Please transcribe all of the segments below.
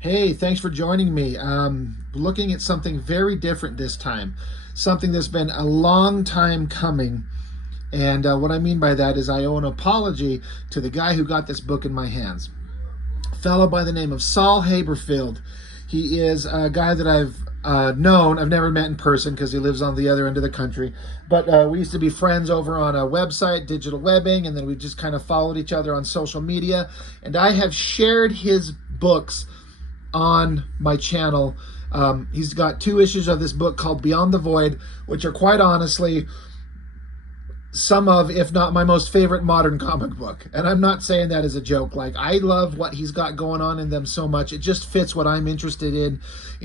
Hey, thanks for joining me. Looking at something very different this time, something that's been a long time coming. And what I mean by that is I owe an apology to the guy who got this book in my hands. A fellow by the name of Saul Haberfield. He is a guy that I've known. I've never met in person because he lives on the other end of the country. But we used to be friends over on a website, digital webbing, and then we just kind of followed each other on social media. And I have shared his books on my channel. He's got 2 issues of this book called Beyond the Void, which are quite honestly some of, if not my most favorite modern comic book. And I'm not saying that as a joke. Like, I love what he's got going on in them so much. It just fits what I'm interested in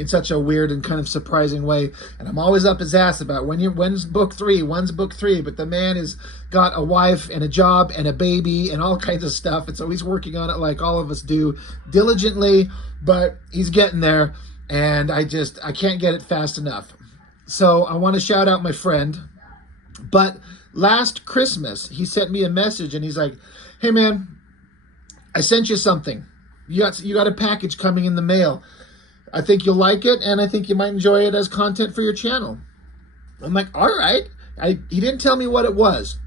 such a weird and kind of surprising way. And I'm always up his ass about when's book 3, when's book 3. But the man has got a wife and a job and a baby and all kinds of stuff. And so he's working on it like all of us do, diligently, but he's getting there. And I can't get it fast enough. So I want to shout out my friend. But last Christmas, he sent me a message and he's like, "Hey man, I sent you something. You got a package coming in the mail. I think you'll like it, and I think you might enjoy it as content for your channel." I'm like, all right. He didn't tell me what it was.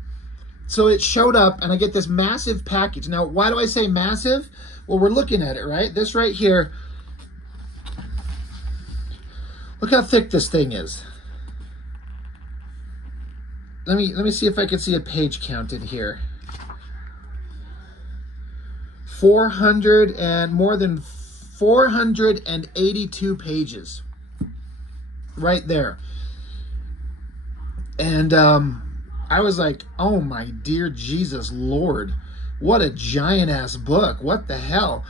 So it showed up and I get this massive package. Now, why do I say massive? Well, we're looking at it, right? This right here. Look how thick this thing is. Let me see if I can see a page count in here. 400 and more than 482 pages. Right there. And I was like, oh my dear Jesus Lord, what a giant ass book. What the hell?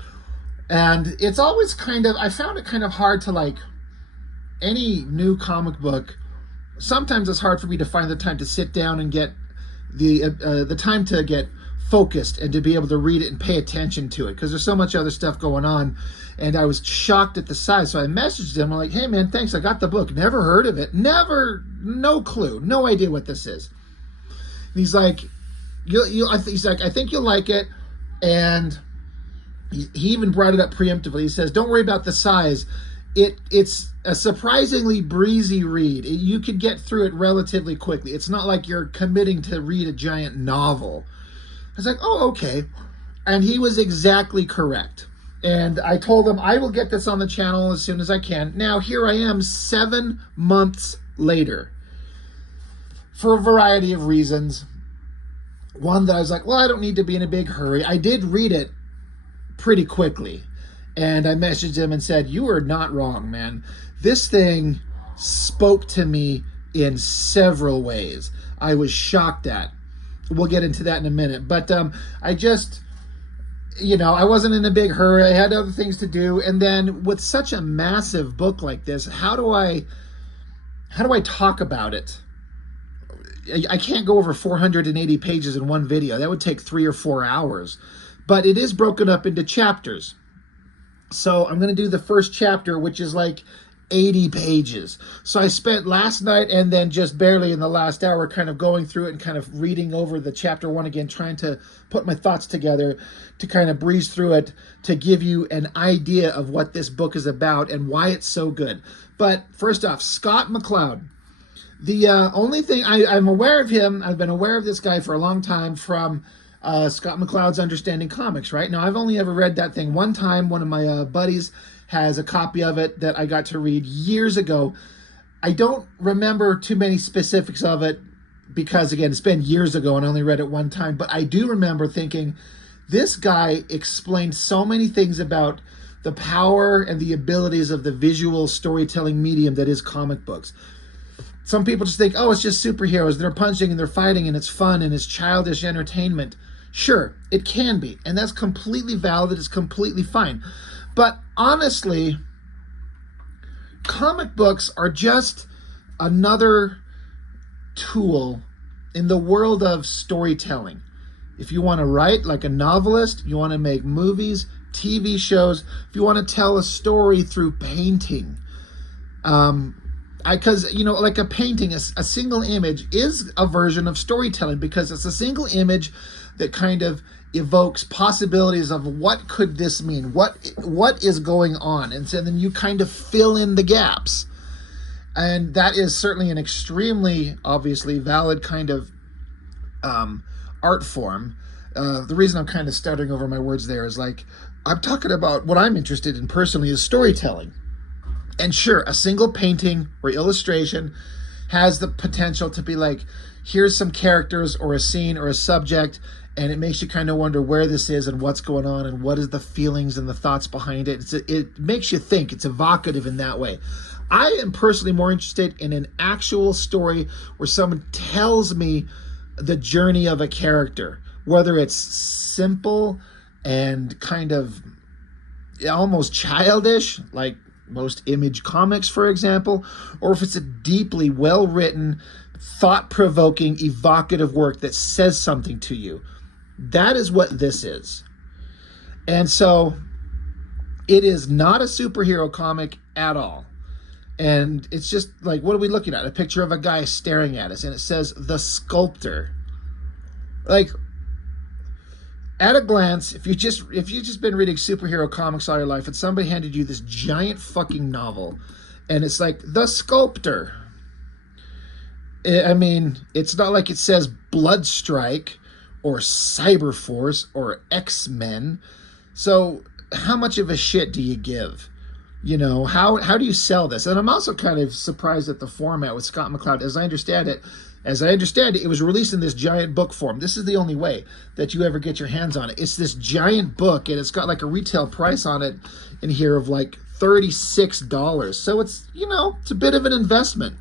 And it's always I found it kind of hard to, like, any new comic book. Sometimes it's hard for me to find the time to sit down and get the time to get focused and to be able to read it and pay attention to it, because there's so much other stuff going on. And I was shocked at the size. So I messaged him. I'm like, "Hey man, thanks. I got the book. Never heard of it. No clue. No idea what this is." And he's like, he's like, "I think you'll like it." And he even brought it up preemptively. He says, "Don't worry about the size. It's a surprisingly breezy read. You could get through it relatively quickly. It's not like you're committing to read a giant novel." I was like, oh, okay. And he was exactly correct. And I told him I will get this on the channel as soon as I can. Now, here I am 7 months later, for a variety of reasons. One, that I was like, well, I don't need to be in a big hurry. I did read it pretty quickly. And I messaged him and said, "You are not wrong, man. This thing spoke to me in several ways. I was shocked at." We'll get into that in a minute. But I just, I wasn't in a big hurry. I had other things to do. And then with such a massive book like this, how do I talk about it? I can't go over 480 pages in one video. That would take 3 or 4 hours. But it is broken up into chapters. So I'm going to do the first chapter, which is like 80 pages. So I spent last night and then just barely in the last hour kind of going through it and kind of reading over the chapter 1 again, trying to put my thoughts together to kind of breeze through it, to give you an idea of what this book is about and why it's so good. But first off, Scott McCloud. The only thing, I'm aware of him, I've been aware of this guy for a long time from Scott McCloud's Understanding Comics, right? Now, I've only ever read that thing one time. One of my buddies has a copy of it that I got to read years ago. I don't remember too many specifics of it because, again, it's been years ago and I only read it one time. But I do remember thinking, this guy explained so many things about the power and the abilities of the visual storytelling medium that is comic books. Some people just think, oh, it's just superheroes. They're punching and they're fighting and it's fun and it's childish entertainment. Sure, it can be. And that's completely valid. It's completely fine. But honestly, comic books are just another tool in the world of storytelling. If you want to write like a novelist, you want to make movies, TV shows, if you want to tell a story through painting, because, you know, like a painting, a single image is a version of storytelling, because it's a single image that kind of evokes possibilities of what could this mean, what is going on, and so then you kind of fill in the gaps. And that is certainly an extremely, obviously, valid kind of art form. The reason I'm kind of stuttering over my words there is, like, I'm talking about what I'm interested in personally is storytelling. And sure, a single painting or illustration has the potential to be like, here's some characters or a scene or a subject, and it makes you kind of wonder where this is and what's going on and what is the feelings and the thoughts behind it. It makes you think. It's evocative in that way. I am personally more interested in an actual story where someone tells me the journey of a character, whether it's simple and kind of almost childish, like most Image comics, for example, or if it's a deeply well-written, thought-provoking, evocative work that says something to you. That is what this is. And so it is not a superhero comic at all. And it's just like, what are we looking at? A picture of a guy staring at us, and it says The Sculptor. Like, at a glance, if you've just been reading superhero comics all your life, and somebody handed you this giant fucking novel, and it's like The Sculptor. I mean, it's not like it says Bloodstrike or Cyberforce or X-Men. So how much of a shit do you give? You know, how do you sell this? And I'm also kind of surprised at the format with Scott McCloud. As I understand it, it was released in this giant book form. This is the only way that you ever get your hands on it. It's this giant book, and it's got like a retail price on it in here of like $36. So it's, you know, it's a bit of an investment.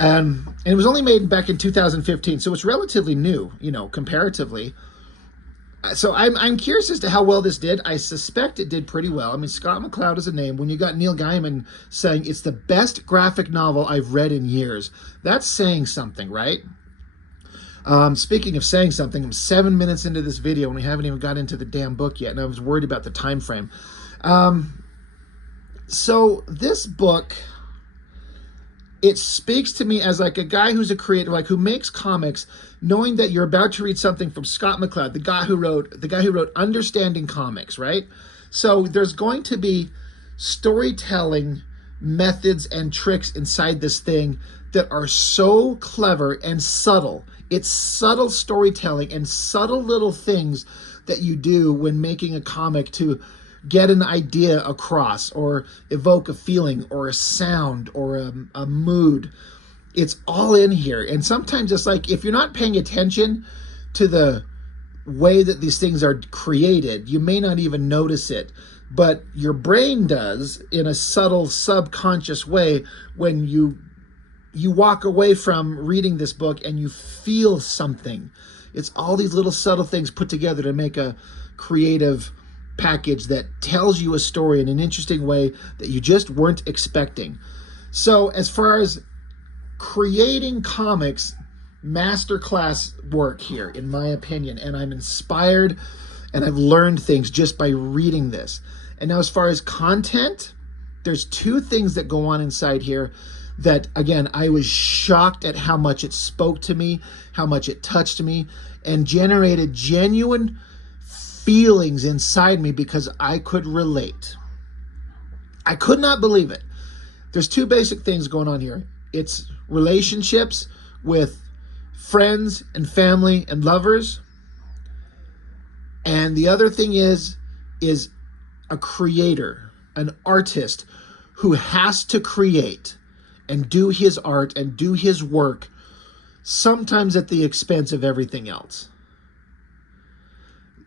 And it was only made back in 2015, so it's relatively new, you know, comparatively. So I'm curious as to how well this did. I suspect it did pretty well. I mean, Scott McCloud is a name. When you got Neil Gaiman saying it's the best graphic novel I've read in years, that's saying something, right? Speaking of saying something, I'm 7 minutes into this video and we haven't even got into the damn book yet, and I was worried about the time frame. So this book, it speaks to me as like a guy who's a creator, like who makes comics, knowing that you're about to read something from Scott McCloud, the guy who wrote Understanding Comics, right? So there's going to be storytelling methods and tricks inside this thing that are so clever and subtle. It's subtle storytelling and subtle little things that you do when making a comic to get an idea across or evoke a feeling or a sound or a mood. It's all in here. And sometimes it's like, if you're not paying attention to the way that these things are created, you may not even notice it. But your brain does in a subtle, subconscious way when you walk away from reading this book and you feel something. It's all these little subtle things put together to make a creative package that tells you a story in an interesting way that you just weren't expecting. So as far as creating comics, masterclass work here, in my opinion, and I'm inspired and I've learned things just by reading this. And now as far as content, there's two things that go on inside here that, again, I was shocked at how much it spoke to me, how much it touched me, and generated genuine feelings inside me because I could relate. I could not believe it. There's two basic things going on here. It's relationships with friends and family and lovers. And the other thing is a creator, an artist who has to create and do his art and do his work, sometimes at the expense of everything else.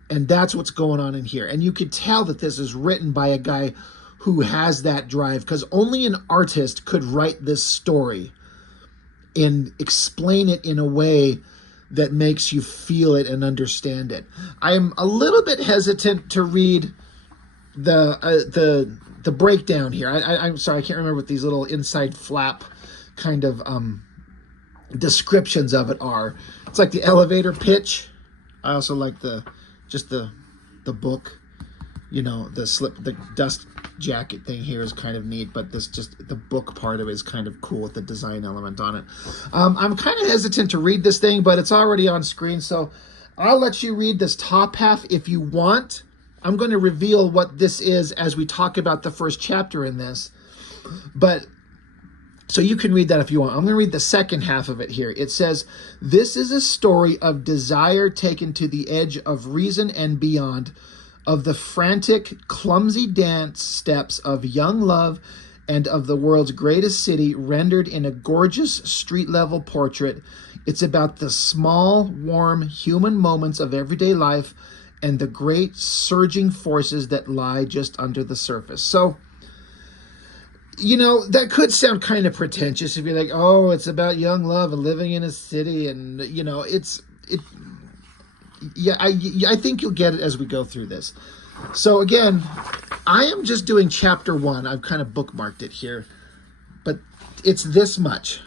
And that's what's going on in here. And you could tell that this is written by a guy who has that drive, because only an artist could write this story and explain it in a way that makes you feel it and understand it. I'm a little bit hesitant to read the breakdown here. I'm sorry, I can't remember what these little inside flap kind of descriptions of it are. It's like the elevator pitch. I also like the book you know, the dust jacket thing here is kind of neat, but this just the book part of it is kind of cool with the design element on it. I'm kind of hesitant to read this thing, but it's already on screen, so I'll let you read this top half if you want. I'm going to reveal what this is as we talk about the first chapter in this, but so you can read that if you want. I'm going to read the second half of it here. It says, "This is a story of desire taken to the edge of reason and beyond, of the frantic, clumsy dance steps of young love and of the world's greatest city rendered in a gorgeous street-level portrait. It's about the small, warm, human moments of everyday life and the great surging forces that lie just under the surface." So, you know, that could sound kind of pretentious if you're like, oh, it's about young love and living in a city, and, you know, yeah, I think you'll get it as we go through this. So again, I am just doing chapter 1. I've kind of bookmarked it here, but it's this much.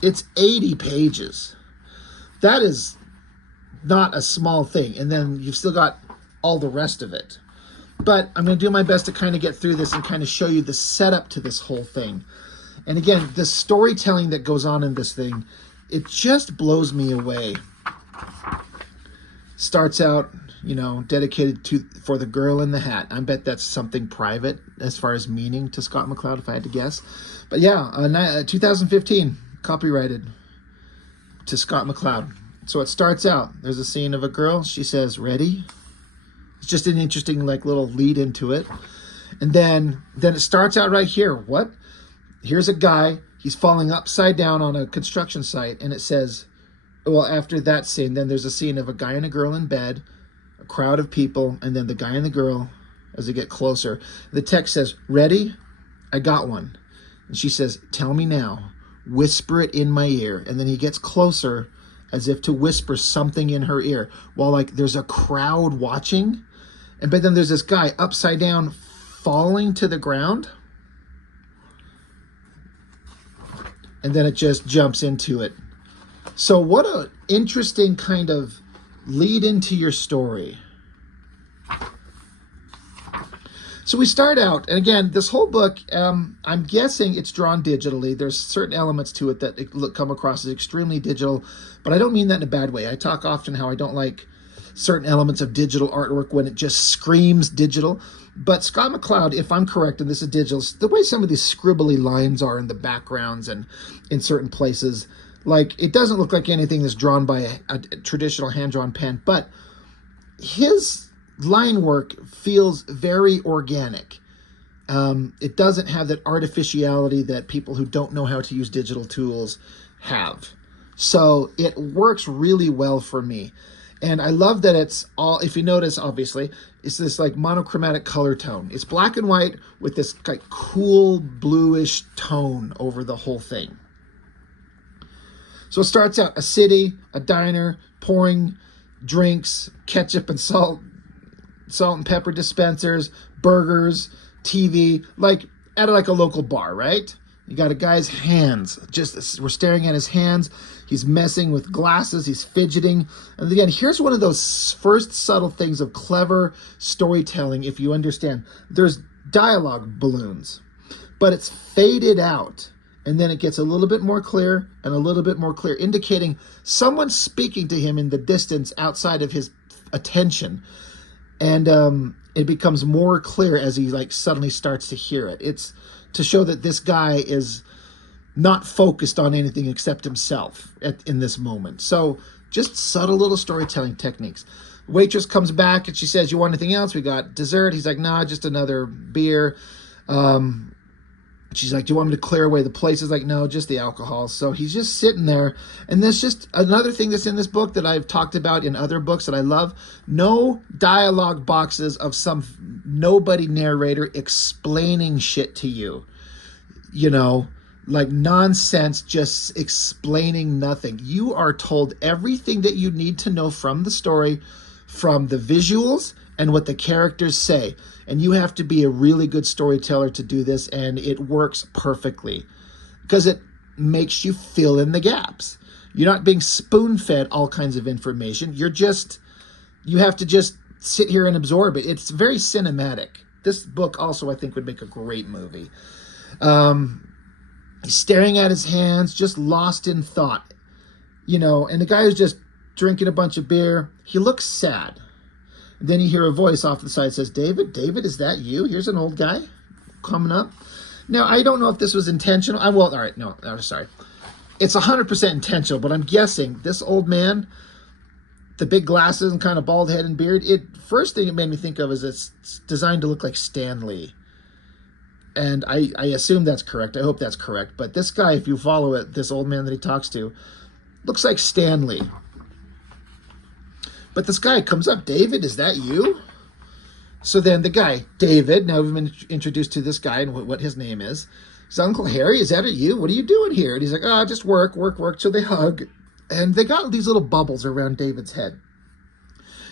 It's 80 pages. That is not a small thing. And then you've still got all the rest of it. But I'm going to do my best to kind of get through this and kind of show you the setup to this whole thing. And again, the storytelling that goes on in this thing, it just blows me away. Starts out, you know, dedicated for the girl in the hat. I bet that's something private as far as meaning to Scott McCloud, if I had to guess. But yeah, 2015, copyrighted to Scott McCloud. So it starts out, there's a scene of a girl. She says, "Ready?" It's just an interesting like little lead into it. And then it starts out right here. What? Here's a guy. He's falling upside down on a construction site. And it says, well, after that scene, then there's a scene of a guy and a girl in bed, a crowd of people, and then the guy and the girl as they get closer. The text says, "Ready? I got one." And she says, "Tell me now. Whisper it in my ear." And then he gets closer as if to whisper something in her ear while like there's a crowd watching. But then there's this guy upside down falling to the ground. And then it just jumps into it. So what an interesting kind of lead into your story. So we start out, and again, this whole book, I'm guessing it's drawn digitally. There's certain elements to it that come across as extremely digital, but I don't mean that in a bad way. I talk often how I don't like certain elements of digital artwork when it just screams digital. But Scott McCloud, if I'm correct, and this is digital, the way some of these scribbly lines are in the backgrounds and in certain places, like it doesn't look like anything that's drawn by a traditional hand-drawn pen, but his line work feels very organic. It doesn't have that artificiality that people who don't know how to use digital tools have. So it works really well for me. And I love that it's all, if you notice, obviously, it's this like monochromatic color tone. It's black and white with this like cool bluish tone over the whole thing. So it starts out a city, a diner, pouring drinks, ketchup and salt and pepper dispensers, burgers, TV, like at like a local bar, right? You got a guy's hands. We're staring at his hands. He's messing with glasses. He's fidgeting. And again, here's one of those first subtle things of clever storytelling, if you understand. There's dialogue balloons, but it's faded out. And then it gets a little bit more clear and a little bit more clear, indicating someone's speaking to him in the distance outside of his attention. And it becomes more clear as he like suddenly starts to hear it. It's to show that this guy is not focused on anything except himself in this moment. So just subtle little storytelling techniques. Waitress comes back and she says, "You want anything else? We got dessert." He's like, "Nah, just another beer." She's like, "Do you want me to clear away the place?" He's like, "No, just the alcohol." So he's just sitting there. And there's just another thing that's in this book that I've talked about in other books that I love. No dialogue boxes of some nobody narrator explaining shit to you. You know, like nonsense, just explaining nothing. You are told everything that you need to know from the story, from the visuals and what the characters say. And you have to be a really good storyteller to do this, and it works perfectly because it makes you fill in the gaps. You're not being spoon-fed all kinds of information. You have to just sit here and absorb it. It's very cinematic. This book also, I think, would make a great movie. He's staring at his hands, just lost in thought, and the guy who's just drinking a bunch of beer, he looks sad. And then you hear a voice off to the side says, David, is that you? Here's an old guy coming up. Now, I don't know if this was intentional. All right, no, sorry. It's 100% intentional, but I'm guessing this old man, the big glasses and kind of bald head and beard, first thing it made me think of is it's designed to look like Stan Lee. And I assume that's correct. I hope that's correct. But this guy, if you follow it, this old man that he talks to, looks like Stan Lee. But this guy comes up, David, is that you? So then the guy, David, now we've been introduced to this guy and what his name is. His Uncle Harry, is that you? What are you doing here? And he's like, just work. So they hug. And they got these little bubbles around David's head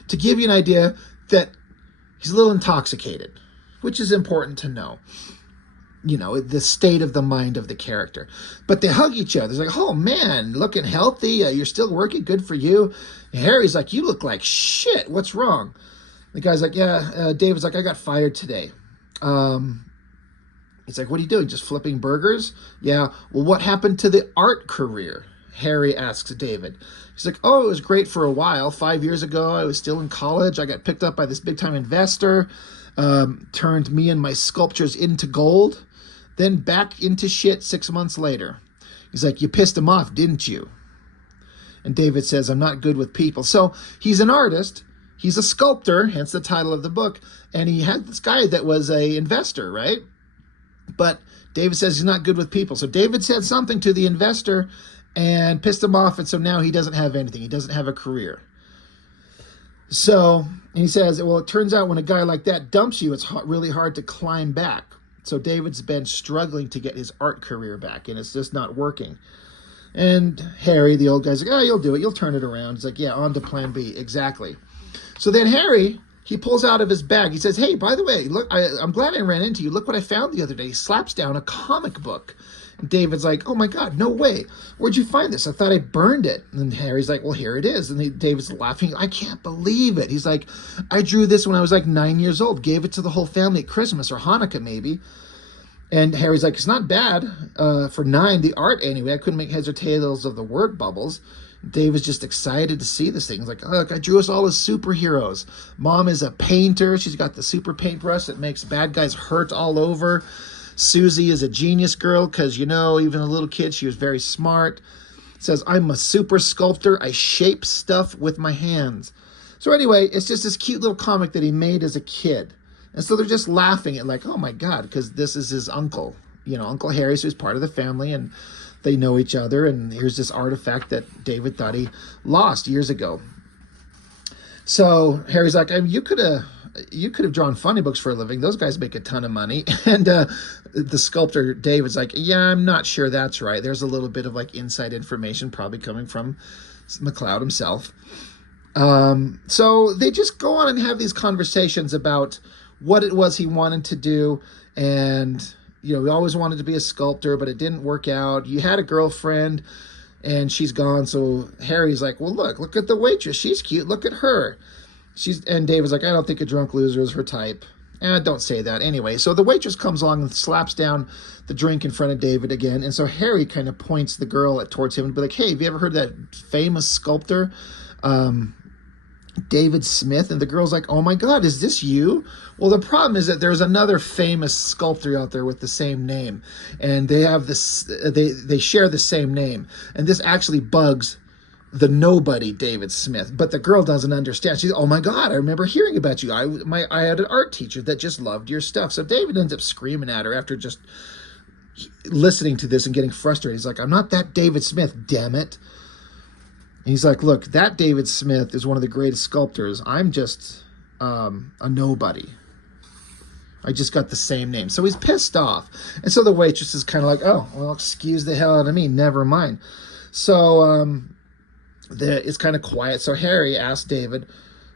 to give you an idea that he's a little intoxicated, which is important to know. The state of the mind of the character. But they hug each other. It's like, oh, man, looking healthy. You're still working. Good for you. And Harry's like, you look like shit. What's wrong? The guy's like, David's like, I got fired today. He's like, what are you doing? Just flipping burgers? Yeah. Well, what happened to the art career? Harry asks David. He's like, it was great for a while. 5 years ago, I was still in college. I got picked up by this big-time investor, turned me and my sculptures into gold, then back into shit 6 months later. He's like, you pissed him off, didn't you? And David says, I'm not good with people. So he's an artist. He's a sculptor, hence the title of the book. And he had this guy that was an investor, right? But David says he's not good with people. So David said something to the investor and pissed him off. And so now he doesn't have anything. He doesn't have a career. So he says, well, it turns out when a guy like that dumps you, it's really hard to climb back. So David's been struggling to get his art career back, and it's just not working. And Harry, the old guy's like, you'll do it. You'll turn it around. He's like, yeah, on to plan B. Exactly. So then Harry, he pulls out of his bag. He says, hey, by the way, look, I'm glad I ran into you. Look what I found the other day. He slaps down a comic book. And David's like, oh, my God, no way. Where'd you find this? I thought I burned it. And Harry's like, well, here it is. And David's laughing. I can't believe it. He's like, I drew this when I was like 9 years old. Gave it to the whole family at Christmas or Hanukkah maybe. And Harry's like, it's not bad for 9. The art, anyway. I couldn't make heads or tails of the word bubbles. David's just excited to see this thing. He's like, look, I drew us all as superheroes. Mom is a painter. She's got the super paintbrush that makes bad guys hurt all over. Susie is a genius girl because, even a little kid, she was very smart. Says, I'm a super sculptor. I shape stuff with my hands. So anyway, it's just this cute little comic that he made as a kid. And so they're just laughing at like, oh my God, because this is his uncle, Uncle Harry, who's part of the family, and they know each other. And here's this artifact that David thought he lost years ago. So Harry's like, you could have drawn funny books for a living. Those guys make a ton of money. And the sculptor David's like, yeah, I'm not sure that's right. There's a little bit of like inside information probably coming from McCloud himself. So they just go on and have these conversations about what it was he wanted to do. And, he always wanted to be a sculptor, but it didn't work out. You had a girlfriend and she's gone. So Harry's like, well, look at the waitress. She's cute. Look at her. And David's like, I don't think a drunk loser is her type. Don't say that. Anyway, so the waitress comes along and slaps down the drink in front of David again. And so Harry kind of points the girl towards him and be like, hey, have you ever heard of that famous sculptor, David Smith? And the girl's like, oh my God, is this you? Well, the problem is that there's another famous sculptor out there with the same name. And they have this, they share the same name. And this actually bugs the nobody David Smith, but the girl doesn't understand. She's, oh my God, I remember hearing about you. I had an art teacher that just loved your stuff. So David ends up screaming at her after just listening to this and getting frustrated. He's like, I'm not that David Smith, damn it. And he's like, look, that David Smith is one of the greatest sculptors. I'm just a nobody. I just got the same name. So he's pissed off. And so the waitress is kind of like, oh, well, excuse the hell out of me. Never mind. So, it's kind of quiet. So Harry asked David,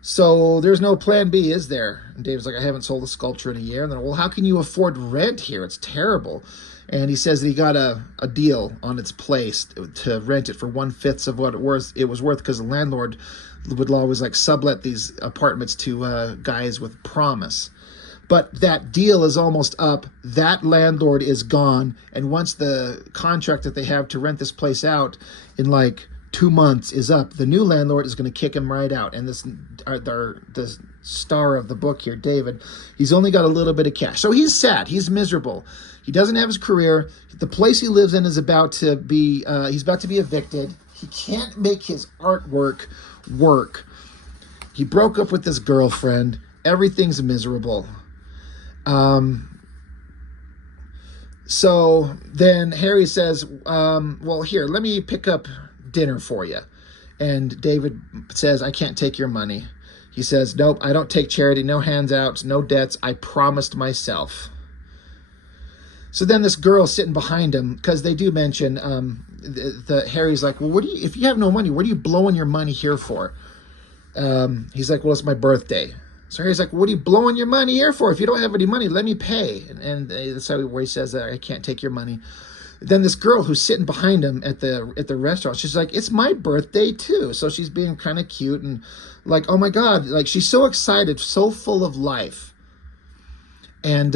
So there's no plan B, is there? And David's like, I haven't sold a sculpture in a year. And then, well, how can you afford rent here? It's terrible. And he says that he got a deal on its place to rent it for 1/5 of what it was worth, because the landlord would always like sublet these apartments to guys with promise. But that deal is almost up. That landlord is gone. And once the contract that they have to rent this place out in like 2 months is up, the new landlord is going to kick him right out. And the star of the book here, David, he's only got a little bit of cash. So he's sad. He's miserable. He doesn't have his career. The place he lives in is about to be, he's about to be evicted. He can't make his artwork work. He broke up with his girlfriend. Everything's miserable. So then Harry says, well, here, let me pick up dinner for you. And David says, I can't take your money. He says, nope, I don't take charity, no handouts, no debts. I promised myself. So then this girl sitting behind him, because they do mention, Harry's like, well, if you have no money, what are you blowing your money here for? He's like, well, it's my birthday. So Harry's like, what are you blowing your money here for? If you don't have any money, let me pay. And that's where he says that I can't take your money. Then this girl who's sitting behind him at the restaurant, she's like, it's my birthday too. So she's being kind of cute and like, oh my God, like she's so excited, so full of life. And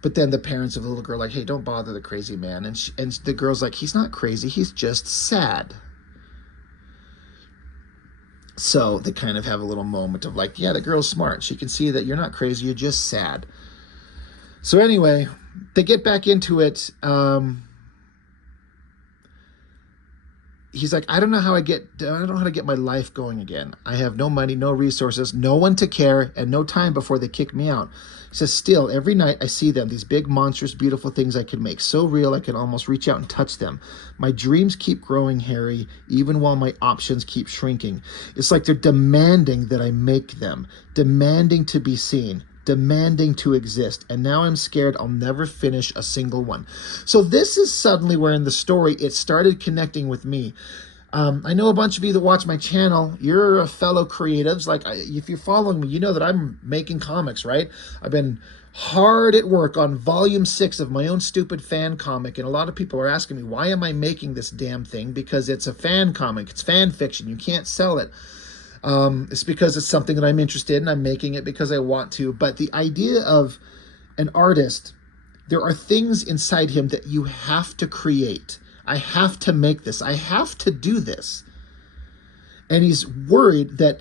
but then the parents of the little girl are like, hey, don't bother the crazy man. And the girl's like, he's not crazy, he's just sad. So they kind of have a little moment of like, yeah, the girl's smart. She can see that you're not crazy, you're just sad. So anyway, they get back into it. He's like, I don't know how to get my life going again. I have no money, no resources, no one to care, and no time before they kick me out. He says, still, every night I see them, these big, monstrous, beautiful things I can make, so real I can almost reach out and touch them. My dreams keep growing, Harry, even while my options keep shrinking. It's like they're demanding that I make them, demanding to be seen, demanding to exist, and now I'm scared I'll never finish a single one. So this is suddenly where in the story it started connecting with me. I know a bunch of you that watch my channel, you're fellow creatives. Like, if you're following me, you know that I'm making comics, right? I've been hard at work on volume 6 of my own stupid fan comic, and a lot of people are asking me, why am I making this damn thing? Because it's a fan comic, it's fan fiction, you can't sell it. It's because it's something that I'm interested in. I'm making it because I want to. But the idea of an artist, there are things inside him that you have to create. I have to make this. I have to do this. And he's worried that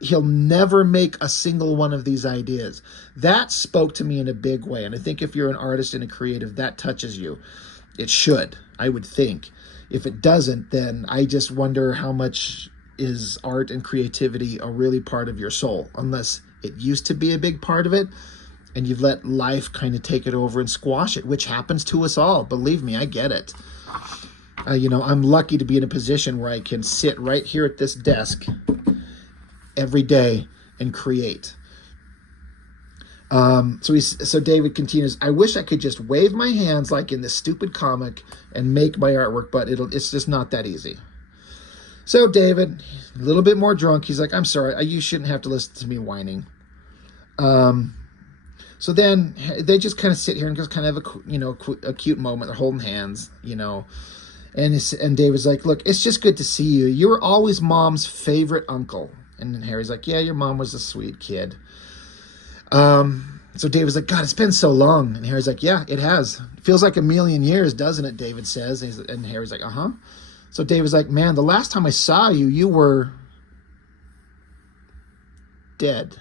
he'll never make a single one of these ideas. That spoke to me in a big way. And I think if you're an artist and a creative, that touches you. It should, I would think. If it doesn't, then I just wonder how much is art and creativity a really part of your soul, unless it used to be a big part of it and you've let life kind of take it over and squash it, which happens to us all. Believe me, I get it. I'm lucky to be in a position where I can sit right here at this desk every day and create. So David continues, I wish I could just wave my hands like in this stupid comic and make my artwork, but it's just not that easy. So David, a little bit more drunk, he's like, I'm sorry, you shouldn't have to listen to me whining. So then they just kind of sit here and just kind of have a cute moment. They're holding hands, and David's like, look, it's just good to see you. You were always Mom's favorite uncle. And then Harry's like, yeah, your mom was a sweet kid. So David's like, God, it's been so long. And Harry's like, yeah, it has. It feels like a million years, doesn't it? David says. And Harry's like, uh-huh. So David's like, man, the last time I saw you, you were dead.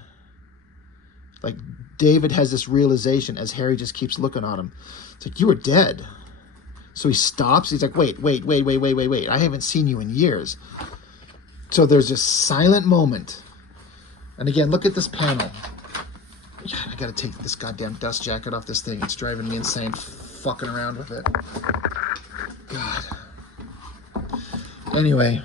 Like, David has this realization as Harry just keeps looking at him. It's like, you were dead. So he stops. He's like, wait. I haven't seen you in years. So there's this silent moment. And again, look at this panel. God, I got to take this goddamn dust jacket off this thing. It's driving me insane fucking around with it. God. Anyway,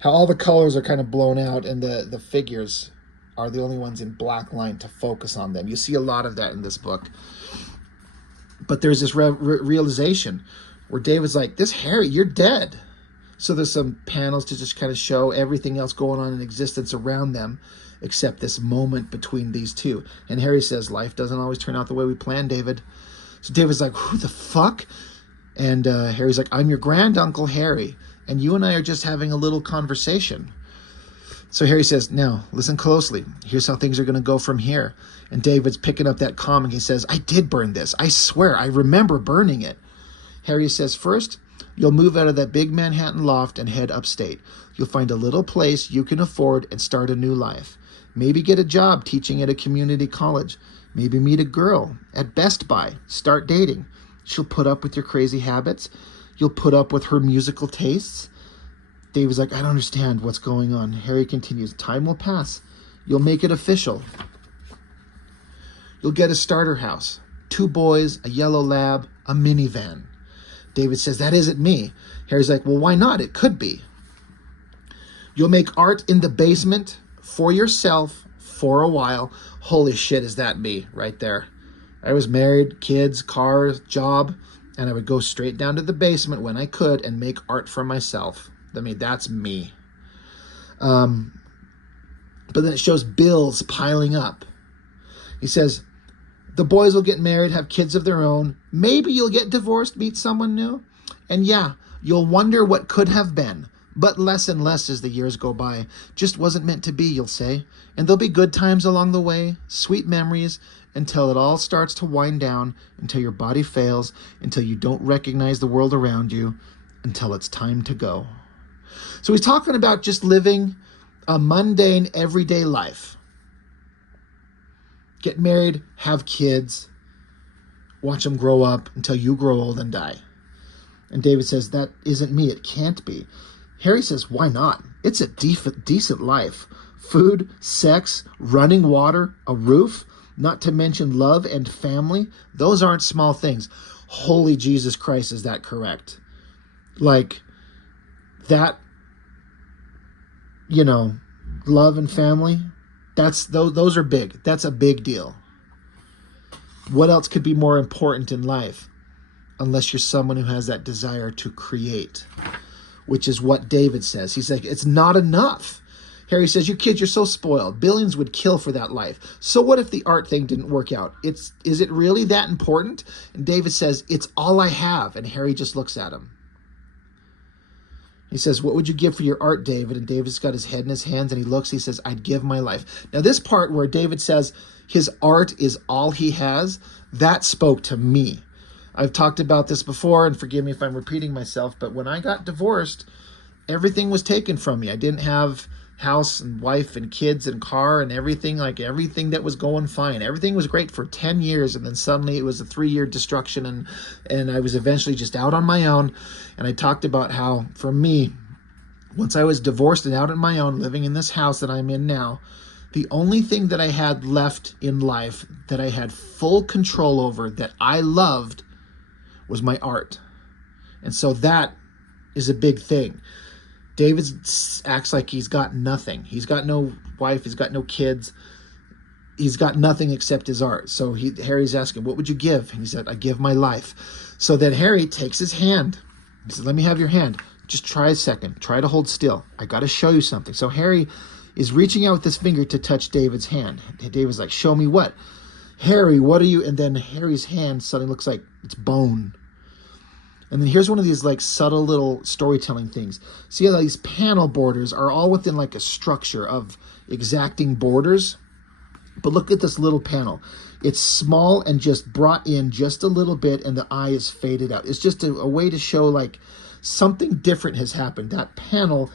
how all the colors are kind of blown out and the figures are the only ones in black line to focus on them. You see a lot of that in this book. But there's this realization where David's like, this Harry, you're dead. So there's some panels to just kind of show everything else going on in existence around them, except this moment between these two. And Harry says, life doesn't always turn out the way we planned, David. So David's like, who the fuck? And Harry's like, I'm your granduncle Harry, and you and I are just having a little conversation. So Harry says, now, listen closely. Here's how things are going to go from here. And David's picking up that comic. He says, I did burn this. I swear, I remember burning it. Harry says, first, you'll move out of that big Manhattan loft and head upstate. You'll find a little place you can afford and start a new life. Maybe get a job teaching at a community college. Maybe meet a girl at Best Buy. Start dating. She'll put up with your crazy habits. You'll put up with her musical tastes. David's like, I don't understand what's going on. Harry continues, time will pass. You'll make it official. You'll get a starter house, 2 boys, a yellow lab, a minivan. David says, that isn't me. Harry's like, well, why not? It could be. You'll make art in the basement for yourself for a while. Holy shit, is that me right there? I was married, kids, cars, job, and I would go straight down to the basement when I could and make art for myself. I mean, that's me. But then it shows bills piling up. He says, the boys will get married, have kids of their own. Maybe you'll get divorced, meet someone new. And yeah, you'll wonder what could have been. But less and less as the years go by. Just wasn't meant to be, you'll say. And there'll be good times along the way, sweet memories, until it all starts to wind down, until your body fails, until you don't recognize the world around you, until it's time to go. So he's talking about just living a mundane, everyday life. Get married, have kids, watch them grow up until you grow old and die. And David says, that isn't me, it can't be. Harry says, why not? It's a decent life. Food, sex, running water, a roof, not to mention love and family. Those aren't small things. Holy Jesus Christ, is that correct? Like, that, love and family, those are big. That's a big deal. What else could be more important in life? Unless you're someone who has that desire to create, which is what David says. He's like, it's not enough. Harry says, you kids, you're so spoiled. Billions would kill for that life. So what if the art thing didn't work out? Is it really that important? And David says, it's all I have. And Harry just looks at him. He says, what would you give for your art, David? And David's got his head in his hands and he looks, he says, I'd give my life. Now this part where David says his art is all he has, that spoke to me. I've talked about this before, and forgive me if I'm repeating myself, but when I got divorced, everything was taken from me. I didn't have house and wife and kids and car and everything, like everything that was going fine. Everything was great for 10 years, and then suddenly it was a 3-year destruction, and I was eventually just out on my own. And I talked about how, for me, once I was divorced and out on my own, living in this house that I'm in now, the only thing that I had left in life that I had full control over, that I loved, was my art. And so that is a big thing. David acts like he's got nothing. He's got no wife. He's got no kids. He's got nothing except his art. So Harry's asking, what would you give? And he said, I give my life. So then Harry takes his hand. He said, let me have your hand. Just try a second. Try to hold still. I got to show you something. So Harry is reaching out with his finger to touch David's hand. David's like, show me what? Harry, what are you? And then Harry's hand suddenly looks like it's bone. And then here's one of these like subtle little storytelling things. See how these panel borders are all within like a structure of exacting borders? But look at this little panel. It's small and just brought in just a little bit, and the eye is faded out. It's just a way to show like something different has happened. That panel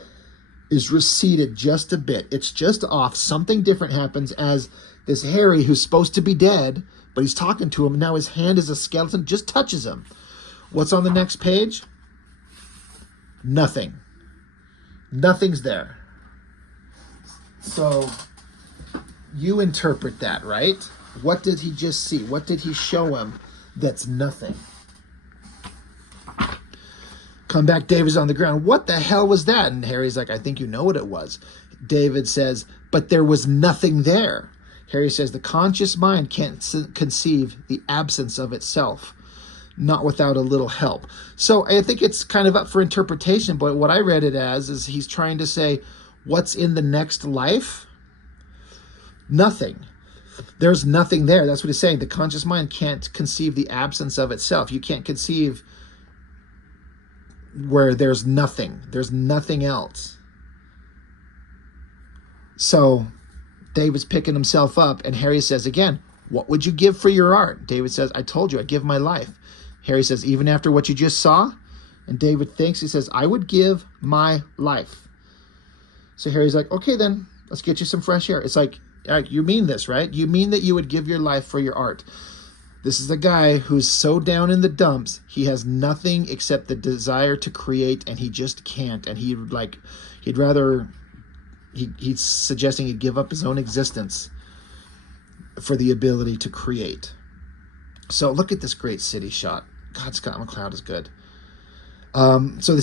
is receded just a bit. It's just off. Something different happens as this Harry, who's supposed to be dead, but he's talking to him. Now his hand is a skeleton, just touches him. What's on the next page? Nothing. Nothing's there. So you interpret that, right? What did he just see? What did he show him that's nothing? Come back, David's on the ground. What the hell was that? And Harry's like, I think you know what it was. David says, but there was nothing there. Harry says, the conscious mind can't conceive the absence of itself. not without a little help. So I think it's kind of up for interpretation, but what I read it as is he's trying to say, what's in the next life? Nothing. There's nothing there. That's what he's saying. The conscious mind can't conceive the absence of itself. You can't conceive where there's nothing. There's nothing else. So David's picking himself up, and Harry says again, what would you give for your art? David says, I told you, I'd give my life. Harry says, even after what you just saw? And David thinks, he says, I would give my life. So Harry's like, okay, then let's get you some fresh air. It's like, you mean this, right? You mean that you would give your life for your art. This is the guy who's so down in the dumps, he has nothing except the desire to create, and he just can't. And he's suggesting he'd give up his own existence for the ability to create. So look at this great city shot. God, Scott McCloud is good. So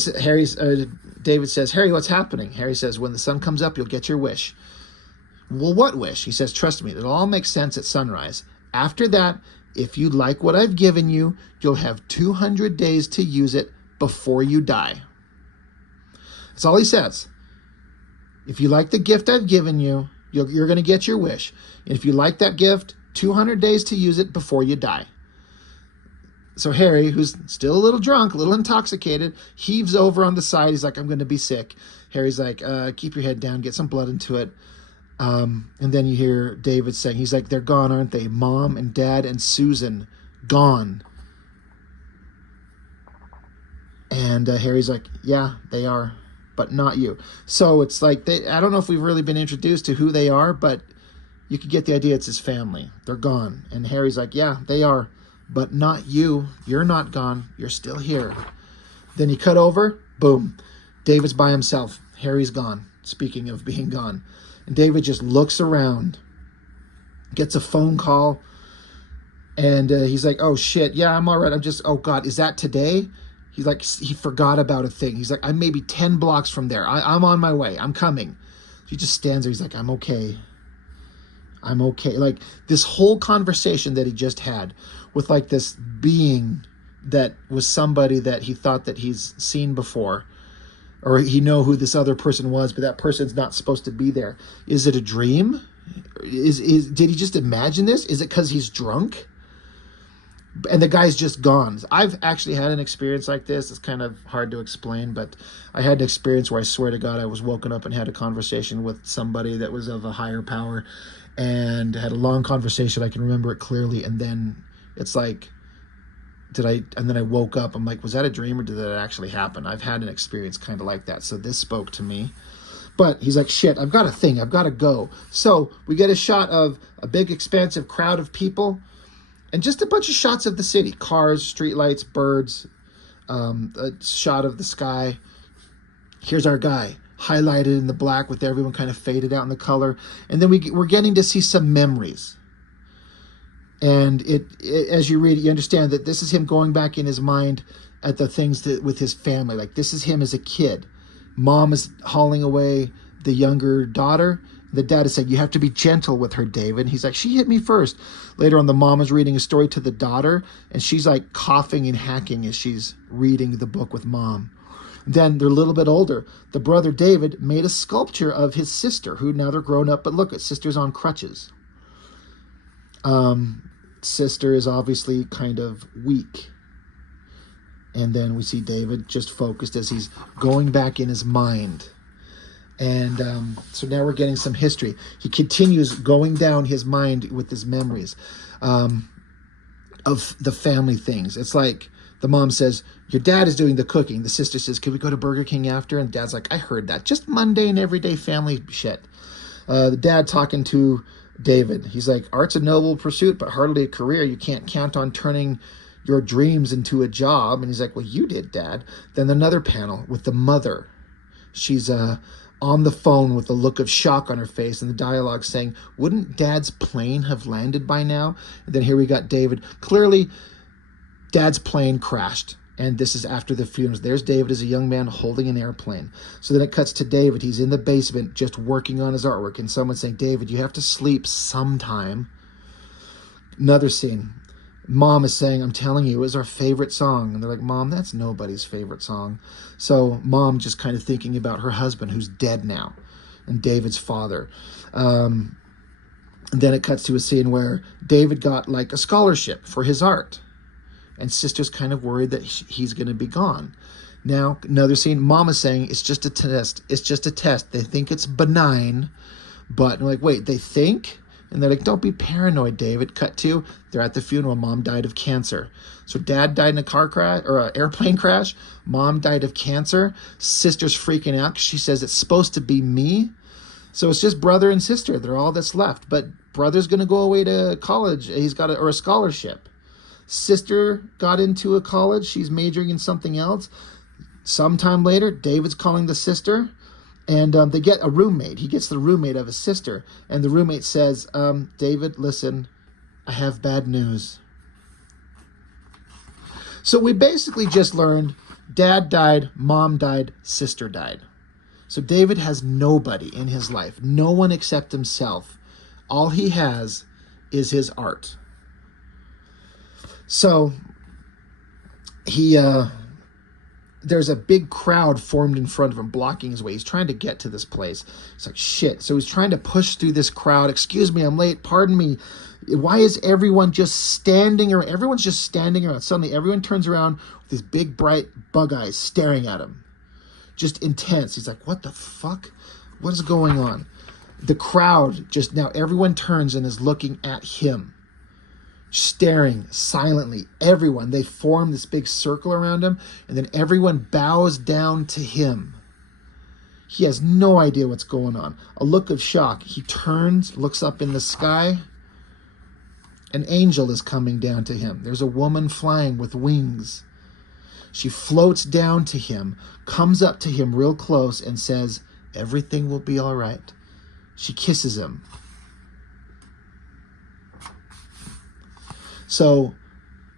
David says, Harry, what's happening? Harry says, when the sun comes up, you'll get your wish. Well, what wish? He says, trust me, it'll all make sense at sunrise. After that, if you like what I've given you, you'll have 200 days to use it before you die. That's all he says. If you like the gift I've given you, you're going to get your wish. And if you like that gift, 200 days to use it before you die. So Harry, who's still a little drunk, a little intoxicated, heaves over on the side. He's like, I'm going to be sick. Harry's like, keep your head down, get some blood into it. And then you hear David saying, he's like, they're gone, aren't they? Mom and Dad and Susan, gone. And Harry's like, yeah, they are, but not you. So it's like, I don't know if we've really been introduced to who they are, but you could get the idea it's his family. They're gone. And Harry's like, yeah, they are, but not you. You're not gone. You're still here. Then you cut over, boom. David's by himself. Harry's gone. Speaking of being gone. And David just looks around, gets a phone call, and he's like, oh, shit, yeah, I'm all right. Oh, God, is that today? He's like, he forgot about a thing. He's like, I'm maybe 10 blocks from there. I'm on my way. I'm coming. He just stands there. He's like, I'm okay. I'm okay. Like this whole conversation that he just had with like this being that was somebody that he thought that he's seen before, or he know who this other person was, but that person's not supposed to be there. Is it a dream? Did he just imagine this? Is it because he's drunk? And the guy's just gone. I've actually had an experience like this. It's kind of hard to explain, but I had an experience where I swear to God, I was woken up and had a conversation with somebody that was of a higher power and had a long conversation. I can remember it clearly. And then it's like, and then I woke up. I'm like, was that a dream or did that actually happen? I've had an experience kind of like that. So this spoke to me. But he's like, shit, I've got a thing. I've got to go. So we get a shot of a big, expansive crowd of people and just a bunch of shots of the city. Cars, streetlights, birds, a shot of the sky. Here's our guy, highlighted in the black with everyone kind of faded out in the color. And then we're getting to see some memories. And as you read it, you understand that this is him going back in his mind at the things with his family. Like this is him as a kid. Mom is hauling away the younger daughter. The dad is saying, you have to be gentle with her, David. And he's like, she hit me first. Later on, the mom is reading a story to the daughter, and she's like coughing and hacking as she's reading the book with mom. Then they're a little bit older. The brother David made a sculpture of his sister, who now they're grown up, but look, sister's on crutches. Sister is obviously kind of weak. And then we see David just focused as he's going back in his mind. And so now we're getting some history. He continues going down his mind with his memories of the family things. It's like the mom says, your dad is doing the cooking. The sister says, can we go to Burger King after? And dad's like, I heard that. Just mundane, everyday family shit. The dad talking to David. He's like, art's a noble pursuit, but hardly a career. You can't count on turning your dreams into a job. And he's like, well, you did, Dad. Then another panel with the mother. She's on the phone with a look of shock on her face, and the dialogue saying, wouldn't Dad's plane have landed by now? And then here we got David. Clearly, Dad's plane crashed. And this is after the funerals. There's David as a young man holding an airplane. So then it cuts to David. He's in the basement just working on his artwork. And someone's saying, David, you have to sleep sometime. Another scene. Mom is saying, I'm telling you, it was our favorite song. And they're like, Mom, that's nobody's favorite song. So Mom just kind of thinking about her husband who's dead now and David's father. And then it cuts to a scene where David got like a scholarship for his art. And sister's kind of worried that he's going to be gone. Now, another scene, Mom is saying, it's just a test. It's just a test. They think it's benign. But I'm like, wait, they think? And they're like, don't be paranoid, David. Cut to, they're at the funeral. Mom died of cancer. So dad died in a car crash or an airplane crash. Mom died of cancer. Sister's freaking out because she says it's supposed to be me. So it's just brother and sister. They're all that's left. But brother's going to go away to college. He's got a scholarship. Sister got into a college. She's majoring in something else. Sometime later, David's calling the sister. And they get a roommate. He gets the roommate of his sister. And the roommate says, David, listen, I have bad news. So we basically just learned dad died, mom died, sister died. So David has nobody in his life. No one except himself. All he has is his art. So there's a big crowd formed in front of him, blocking his way. He's trying to get to this place. It's like, shit. So he's trying to push through this crowd. Excuse me, I'm late. Pardon me. Why is everyone just standing around? Everyone's just standing around. Suddenly, everyone turns around with these big, bright bug eyes staring at him. Just intense. He's like, what the fuck? What is going on? The crowd just now, everyone turns and is looking at him. Staring silently, everyone, they form this big circle around him, and then everyone bows down to him. He has no idea what's going on. A look of shock. He turns, looks up in the sky. An angel is coming down to him. There's a woman flying with wings. She floats down to him, comes up to him real close and says, everything will be all right. She kisses him. So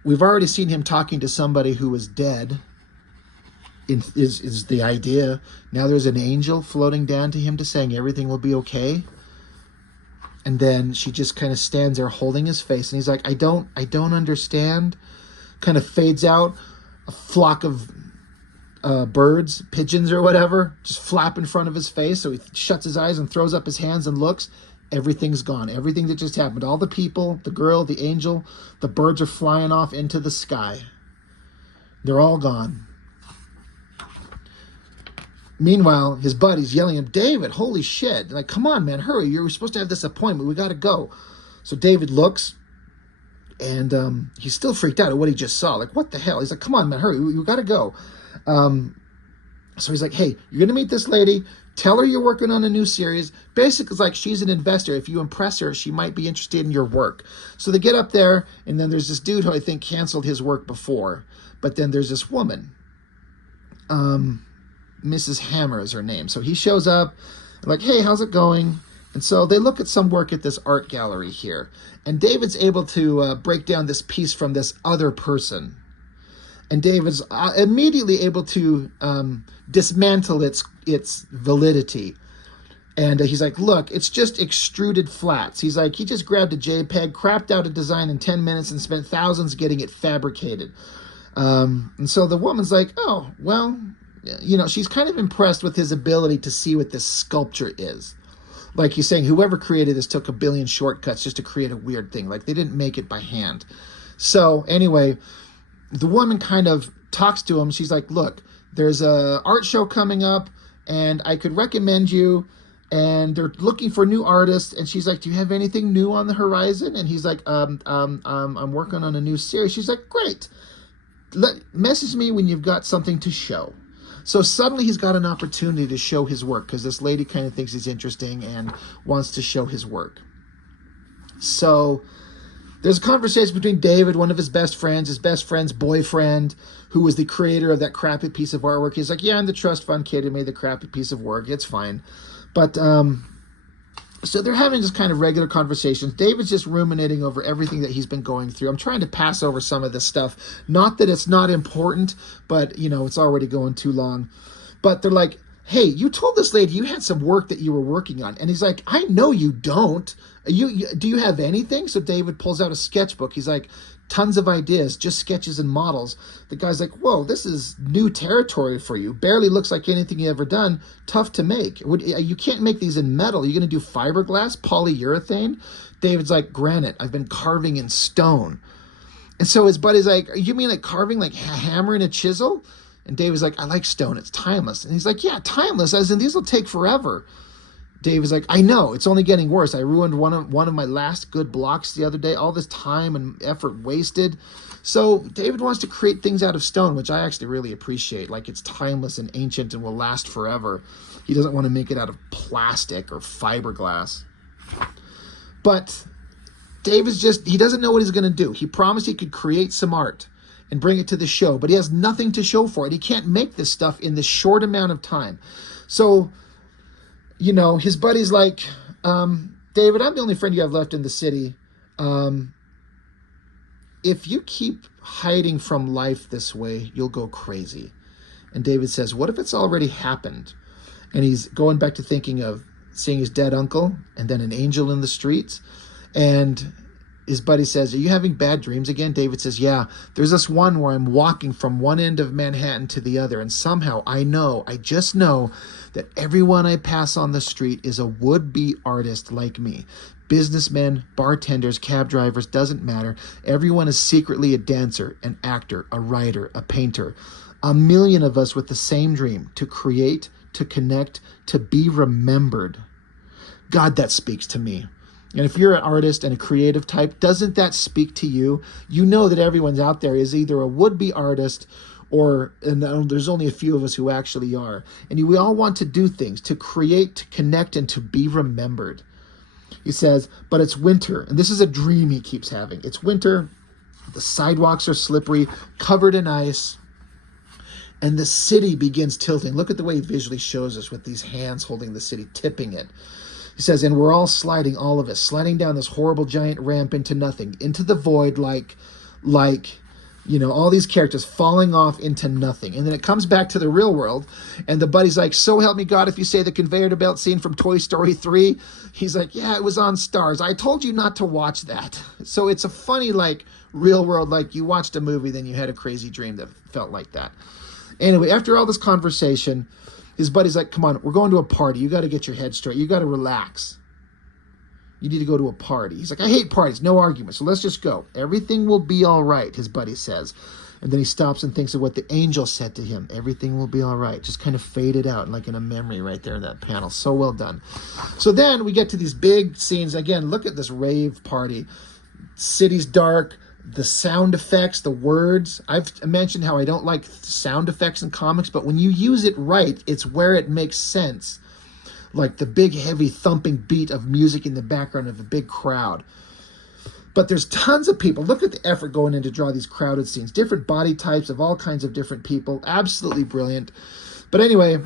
we've already seen him talking to somebody who was dead, is the idea. Now there's an angel floating down to him to saying everything will be okay. And then she just kind of stands there holding his face. And he's like, I don't understand. Kind of fades out. A flock of birds, pigeons or whatever, just flap in front of his face. So he shuts his eyes and throws up his hands and looks. Everything's gone. Everything that just happened. All the people, the girl, the angel, the birds are flying off into the sky. They're all gone. Meanwhile, his buddy's yelling at him, David, holy shit. Like, come on, man, hurry. You're supposed to have this appointment. We got to go. So David looks, and he's still freaked out at what he just saw. Like, what the hell? He's like, come on, man, hurry. We got to go. So he's like, hey, you're going to meet this lady. Tell her you're working on a new series. Basically, it's like she's an investor. If you impress her, she might be interested in your work. So they get up there, and then there's this dude who I think canceled his work before. But then there's this woman. Mrs. Hammer is her name. So he shows up, like, hey, how's it going? And so they look at some work at this art gallery here. And David's able to break down this piece from this other person. And David's immediately able to dismantle its validity. And he's like, look, it's just extruded flats. He's like, he just grabbed a JPEG, crapped out a design in 10 minutes and spent thousands getting it fabricated. And so the woman's like, oh, well, you know, she's kind of impressed with his ability to see what this sculpture is. Like he's saying, whoever created this took a billion shortcuts just to create a weird thing. Like they didn't make it by hand. So anyway, the woman kind of talks to him. She's like, look, there's a art show coming up and I could recommend you. And they're looking for new artists. And she's like, do you have anything new on the horizon? And he's like, I'm working on a new series. She's like, great. Message me when you've got something to show. So suddenly he's got an opportunity to show his work because this lady kind of thinks he's interesting and wants to show his work. So there's a conversation between David, one of his best friend's boyfriend, who was the creator of that crappy piece of artwork. He's like, yeah, I'm the trust fund kid who made the crappy piece of work. It's fine. But so they're having just kind of regular conversations. David's just ruminating over everything that he's been going through. I'm trying to pass over some of this stuff. Not that it's not important, but, you know, it's already going too long. But they're like, hey, you told this lady you had some work that you were working on. And he's like, I know you don't. Do you have anything? So David pulls out a sketchbook. He's like, tons of ideas, just sketches and models. The guy's like, whoa, this is new territory for you. Barely looks like anything you ever done. Tough to make. You can't make these in metal. You're going to do fiberglass, polyurethane? David's like, granite. I've been carving in stone. And so his buddy's like, you mean like carving, like a hammer and a chisel? And David's like, I like stone. It's timeless. And he's like, yeah, timeless, as in these will take forever. David's like, I know, it's only getting worse. I ruined one of my last good blocks the other day. All this time and effort wasted. So David wants to create things out of stone, which I actually really appreciate. Like, it's timeless and ancient and will last forever. He doesn't want to make it out of plastic or fiberglass. But David's he doesn't know what he's going to do. He promised he could create some art and bring it to the show, but he has nothing to show for it. He can't make this stuff in this short amount of time. So, his buddy's like, David, I'm the only friend you have left in the city. If you keep hiding from life this way, you'll go crazy. And David says, what if it's already happened? And he's going back to thinking of seeing his dead uncle and then an angel in the streets. And his buddy says, are you having bad dreams again? David says, yeah, there's this one where I'm walking from one end of Manhattan to the other. And somehow I just know that everyone I pass on the street is a would-be artist like me. Businessmen, bartenders, cab drivers, doesn't matter. Everyone is secretly a dancer, an actor, a writer, a painter. A million of us with the same dream, to create, to connect, to be remembered. God, that speaks to me. And if you're an artist and a creative type, doesn't that speak to you? You know that everyone's out there is either a would-be artist and there's only a few of us who actually are. And we all want to do things, to create, to connect, and to be remembered. He says, but it's winter. And this is a dream he keeps having. It's winter. The sidewalks are slippery, covered in ice. And the city begins tilting. Look at the way he visually shows us with these hands holding the city, tipping it. He says, and we're all sliding, all of us, sliding down this horrible giant ramp into nothing, into the void, like all these characters falling off into nothing. And then it comes back to the real world, and the buddy's like, so help me God, if you say the conveyor belt scene from Toy Story 3. He's like, yeah, it was on Stars. I told you not to watch that. So it's a funny, real world, you watched a movie, then you had a crazy dream that felt like that. Anyway, after all this conversation, his buddy's like, come on, we're going to a party. You got to get your head straight. You got to relax. You need to go to a party. He's like, I hate parties. No argument. So let's just go. Everything will be all right, his buddy says. And then he stops and thinks of what the angel said to him. Everything will be all right. Just kind of faded out like in a memory right there in that panel. So well done. So then we get to these big scenes. Again, look at this rave party. City's dark. The sound effects, the words. I've mentioned how I don't like sound effects in comics, but when you use it right, it's where it makes sense. Like the big, heavy, thumping beat of music in the background of a big crowd. But there's tons of people. Look at the effort going in to draw these crowded scenes. Different body types of all kinds of different people. Absolutely brilliant. But anyway,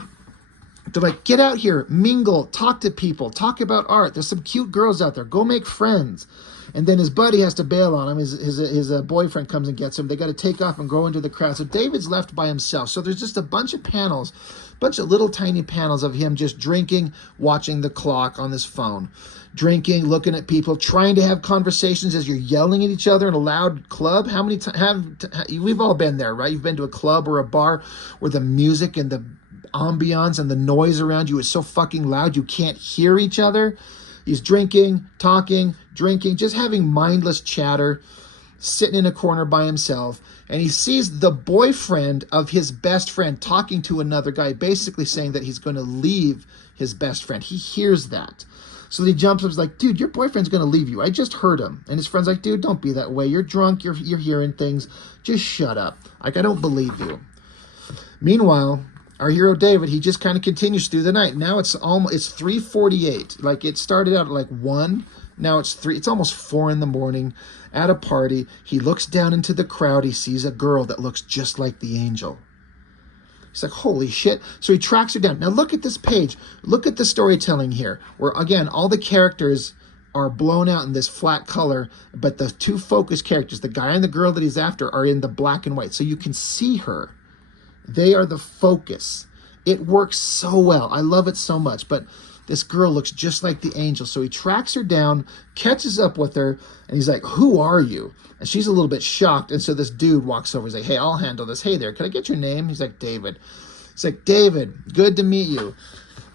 they're like, get out here, mingle, talk to people, talk about art. There's some cute girls out there. Go make friends. And then his buddy has to bail on him. His boyfriend comes and gets him. They got to take off and go into the crowd. So David's left by himself. So there's just a bunch of panels, bunch of little tiny panels of him just drinking, watching the clock on his phone. Drinking, looking at people, trying to have conversations as you're yelling at each other in a loud club. How many times we've all been there, right? You've been to a club or a bar where the music and the ambiance and the noise around you is so fucking loud you can't hear each other. He's drinking, talking, drinking, just having mindless chatter, sitting in a corner by himself. And he sees the boyfriend of his best friend talking to another guy, basically saying that he's going to leave his best friend. He hears that. So he jumps up and is like, dude, your boyfriend's going to leave you. I just heard him. And his friend's like, dude, don't be that way. You're drunk. You're hearing things. Just shut up. I don't believe you. Meanwhile, our hero David, he just kind of continues through the night. Now it's 3:48. It started out at 1. Now it's 3. It's almost 4 in the morning at a party. He looks down into the crowd. He sees a girl that looks just like the angel. He's like, holy shit. So he tracks her down. Now look at this page. Look at the storytelling here, where again, all the characters are blown out in this flat color, but the two focus characters, the guy and the girl that he's after, are in the black and white. So you can see her. They are the focus. It works so well. I love it so much. But this girl looks just like the angel. So he tracks her down, catches up with her, and he's like, who are you? And she's a little bit shocked. And so this dude walks over. He's like, hey, I'll handle this. Hey there, can I get your name? He's like, David. He's like, David, good to meet you.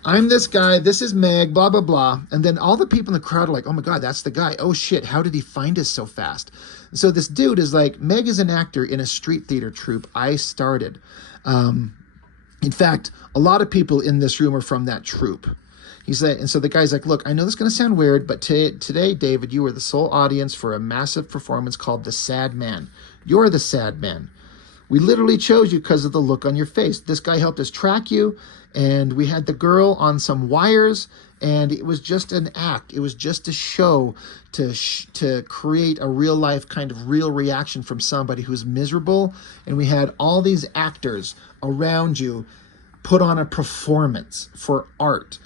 I'm this guy. This is Meg, blah, blah, blah. And then all the people in the crowd are like, oh my God, that's the guy. Oh shit, how did he find us so fast? And so this dude is like, Meg is an actor in a street theater troupe I started. In fact, a lot of people in this room are from that troupe. He's like, and so the guy's like, look, I know this is going to sound weird, but today, David, you are the sole audience for a massive performance called The Sad Man. You're the sad man. We literally chose you because of the look on your face. This guy helped us track you, and we had the girl on some wires, and it was just an act. It was just a show to create a real life kind of real reaction from somebody who's miserable. And we had all these actors around you put on a performance for art.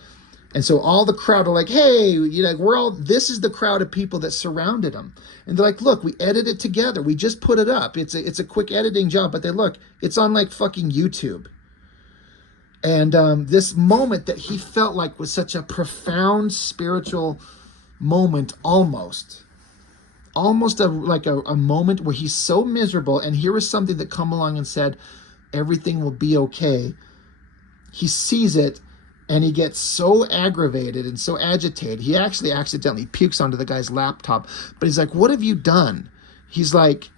And so all the crowd are like, hey, you know, this is the crowd of people that surrounded him. And they're like, look, we edited it together. We just put it up. It's a quick editing job, but it's on like fucking YouTube. And this moment that he felt like was such a profound spiritual moment, almost a moment where he's so miserable. And here is something that come along and said, everything will be okay. He sees it. And he gets so aggravated and so agitated. He actually accidentally pukes onto the guy's laptop. But he's like, what have you done? He's like,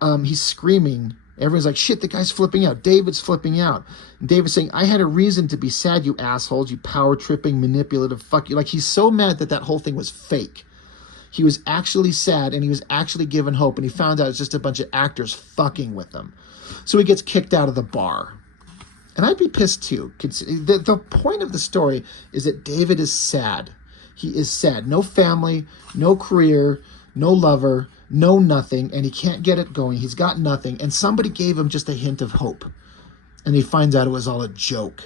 he's screaming. Everyone's like, shit, the guy's flipping out. David's flipping out. And David's saying, I had a reason to be sad, you assholes, you power-tripping, manipulative, fuck you. Like, he's so mad that whole thing was fake. He was actually sad, and he was actually given hope. And he found out it's just a bunch of actors fucking with him. So he gets kicked out of the bar. And I'd be pissed too. The point of the story is that David is sad. He is sad. No family, no career, no lover, no nothing. And he can't get it going. He's got nothing. And somebody gave him just a hint of hope. And he finds out it was all a joke.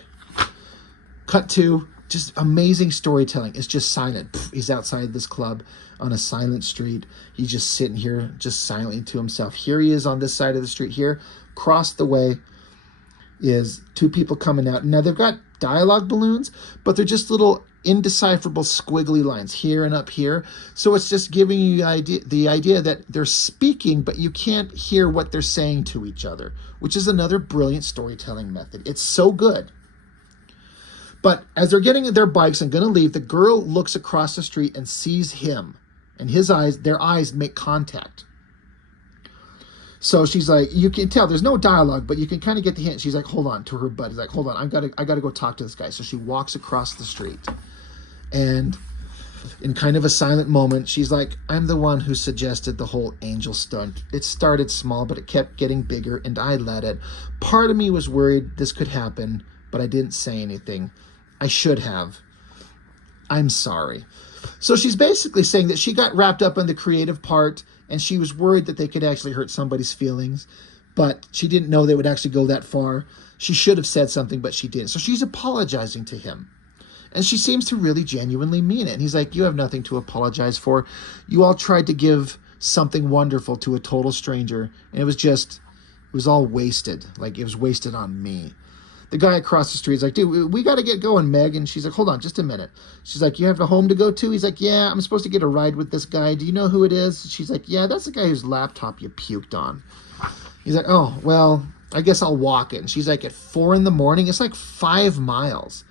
Cut to just amazing storytelling. It's just silent. He's outside this club on a silent street. He's just sitting here, just silently to himself. Here he is on this side of the street here. Across the way is two people coming out. Now, they've got dialogue balloons, but they're just little indecipherable squiggly lines here and up here. So it's just giving you the idea that they're speaking, but you can't hear what they're saying to each other, which is another brilliant storytelling method. It's so good. But as they're getting in their bikes and going to leave, the girl looks across the street and sees him, and their eyes make contact. So she's like, you can tell there's no dialogue, but you can kind of get the hint. She's like, hold on, to her buddy. He's like, hold on, I gotta go talk to this guy. So she walks across the street, and in kind of a silent moment, she's like, I'm the one who suggested the whole angel stunt. It started small, but it kept getting bigger, and I let it. Part of me was worried this could happen, but I didn't say anything. I should have. I'm sorry. So she's basically saying that she got wrapped up in the creative part, and she was worried that they could actually hurt somebody's feelings, but she didn't know they would actually go that far. She should have said something, but she didn't. So she's apologizing to him, and she seems to really genuinely mean it. And he's like, you have nothing to apologize for. You all tried to give something wonderful to a total stranger, and it was all wasted. Like, it was wasted on me. The guy across the street is like, dude, we got to get going, Meg. And she's like, hold on just a minute. She's like, you have a home to go to? He's like, yeah, I'm supposed to get a ride with this guy. Do you know who it is? She's like, yeah, that's the guy whose laptop you puked on. He's like, oh, well, I guess I'll walk it. And she's like, at 4 a.m, it's like 5 miles.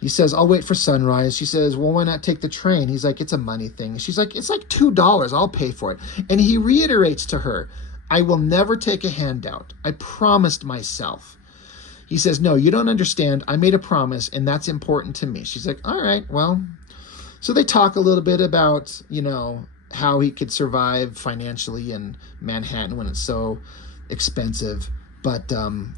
He says, I'll wait for sunrise. She says, well, why not take the train? He's like, it's a money thing. She's like, it's like $2. I'll pay for it. And he reiterates to her, I will never take a handout. I promised myself. He says, no, you don't understand. I made a promise, and that's important to me. She's like, all right, well. So they talk a little bit about, how he could survive financially in Manhattan when it's so expensive. But